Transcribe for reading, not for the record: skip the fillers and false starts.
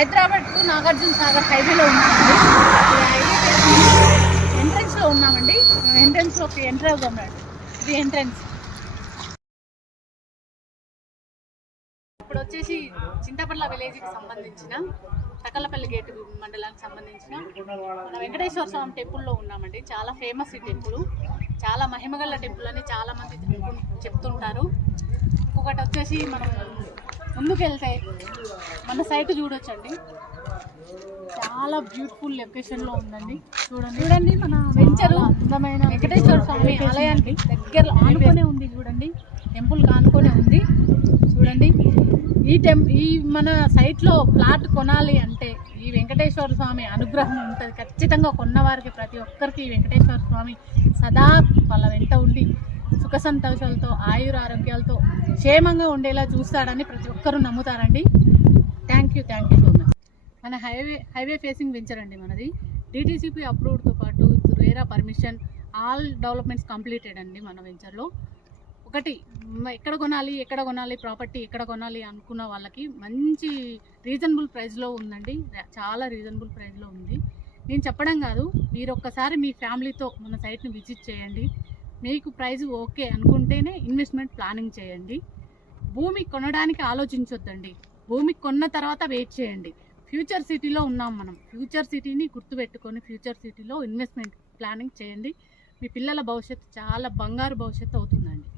Hyderabad to Nagarjuna Sagar హైవేలో ఉన్నామండి. ఎంట్రన్స్లో ఉన్నామండి. ఎంట్రన్స్లోకి ఎంటర్ అవుతామండి. ఇది ఎంట్రన్స్. ఇప్పుడు వచ్చేసి చింతపర్ల విలేజ్కి సంబంధించిన తకలపల్లి గేటు మండలానికి సంబంధించిన మన వెంకటేశ్వర స్వామి టెంపుల్లో ఉన్నామండి. చాలా ఫేమస్ ఈ టెంపుల్, చాలా మహిమగల టెంపుల్ అని చాలామంది చెప్తుంటారు. ఇంకొకటి వచ్చేసి మనం ముందుకు వెళ్తే మన సైట్ చూడొచ్చండి. చాలా బ్యూటిఫుల్ లొకేషన్లో ఉందండి. చూడండి మన వెంచరు అందమైన వెంకటేశ్వర స్వామి ఆలయానికి దగ్గర ఆనుకొనే ఉంది. చూడండి, టెంపుల్ ఆనుకొనే ఉంది. చూడండి, ఈ మన సైట్లో ప్లాట్ కొనాలి అంటే ఈ వెంకటేశ్వర స్వామి అనుగ్రహం ఉంటుంది. ఖచ్చితంగా కొన్నవారికి ప్రతి ఒక్కరికి ఈ వెంకటేశ్వర స్వామి సదా వాళ్ళ వెంట ఉండి సుఖ సంతోషాలతో ఆయుర ఆరోగ్యాలతో క్షేమంగా ఉండేలా చూస్తాడని ప్రతి ఒక్కరూ నమ్ముతారండి. Thank you so much. మన హైవే ఫేసింగ్ వెంచర్ అండి మనది. డిటిసిపి అప్రూవ్డ్తో పాటు RERA permission, all developments completed అండి మన వెంచర్లో. ఒకటి, ఎక్కడ కొనాలి ప్రాపర్టీ ఎక్కడ కొనాలి అనుకున్న వాళ్ళకి మంచి రీజనబుల్ ప్రైస్లో ఉందండి. చాలా రీజనబుల్ ప్రైస్లో ఉంది. నేను చెప్పడం కాదు, మీరు ఒక్కసారి మీ ఫ్యామిలీతో మన సైట్ని విజిట్ చేయండి. మీకు ప్రైస్ ఓకే అనుకుంటేనే ఇన్వెస్ట్మెంట్ ప్లానింగ్ చేయండి. భూమి కొనడానికి ఆలోచించొద్దండి. భూమి కొన్న తర్వాత వెయిట్ చేయండి. ఫ్యూచర్ సిటీలో ఉన్నాం మనం. ఫ్యూచర్ సిటీని గుర్తుపెట్టుకొని ఫ్యూచర్ సిటీలో ఇన్వెస్ట్మెంట్ ప్లానింగ్ చేయండి. మీ పిల్లల భవిష్యత్తు చాలా బంగారు భవిష్యత్తు అవుతుందండి.